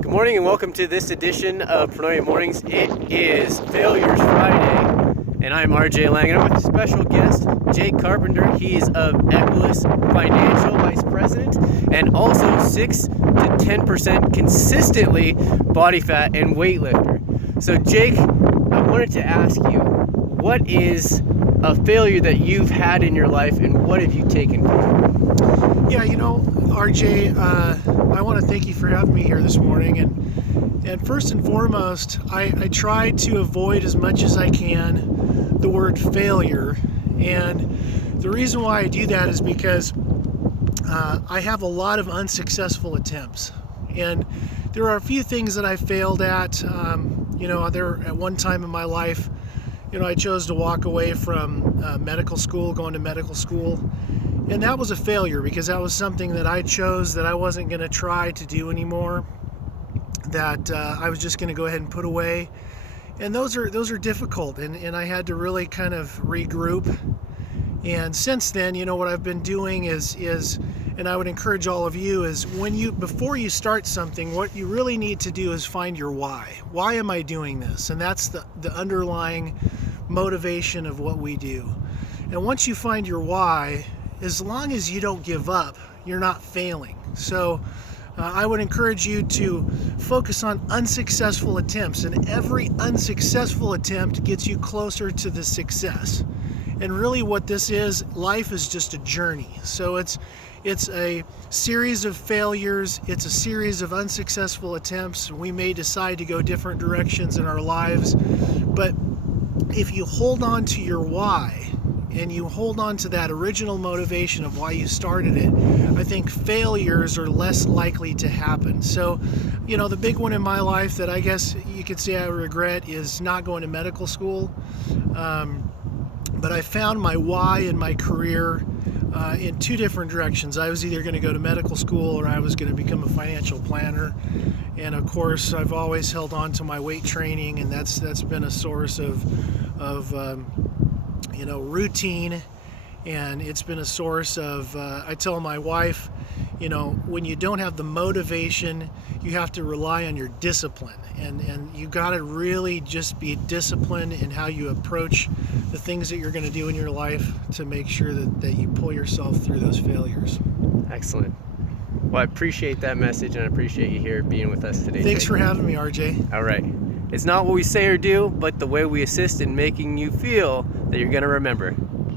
Good morning and welcome to this edition of Pronoia Mornings. It is Failures Friday, and I'm RJ Lang, and I'm with a special guest, Jake Carpenter. He's of Equilus Financial Vice President and also 6 to 10% consistently body fat and weightlifter. So Jake, I wanted to ask you, what is a failure that you've had in your life and what have you taken from it? Yeah, RJ, I want to thank you for having me here this morning. And first and foremost, I try to avoid as much as I can the word failure. And the reason why I do that is because I have a lot of unsuccessful attempts. And there are a few things that I failed at. There at one time in my life, I chose to walk away from medical school, going to medical school. And that was a failure because that was something that I chose that I wasn't going to try to do anymore, that I was just going to go ahead and put away. And those are difficult, and I had to really kind of regroup. And since then, what I've been doing is and I would encourage all of you, is before you start something, what you really need to do is find your why. Why am I doing this? And that's the underlying motivation of what we do. And once you find your why, as long as you don't give up, you're not failing. So I would encourage you to focus on unsuccessful attempts, and every unsuccessful attempt gets you closer to the success. And really what this is, life is just a journey. So it's a series of failures, it's a series of unsuccessful attempts. We may decide to go different directions in our lives, but if you hold on to your why, and you hold on to that original motivation of why you started it, I think failures are less likely to happen. So, the big one in my life that I guess you could say I regret is not going to medical school. But I found my why in my career in two different directions. I was either going to go to medical school or I was going to become a financial planner. And of course, I've always held on to my weight training, and that's been a source of routine, and it's been a source of, I tell my wife, when you don't have the motivation, you have to rely on your discipline, and you got to really just be disciplined in how you approach the things that you're going to do in your life to make sure that you pull yourself through those failures. Excellent. Well, I appreciate that message, and I appreciate you here being with us today. Thanks Jake. for having me, RJ. All right. It's not what we say or do, but the way we assist in making you feel that you're going to remember.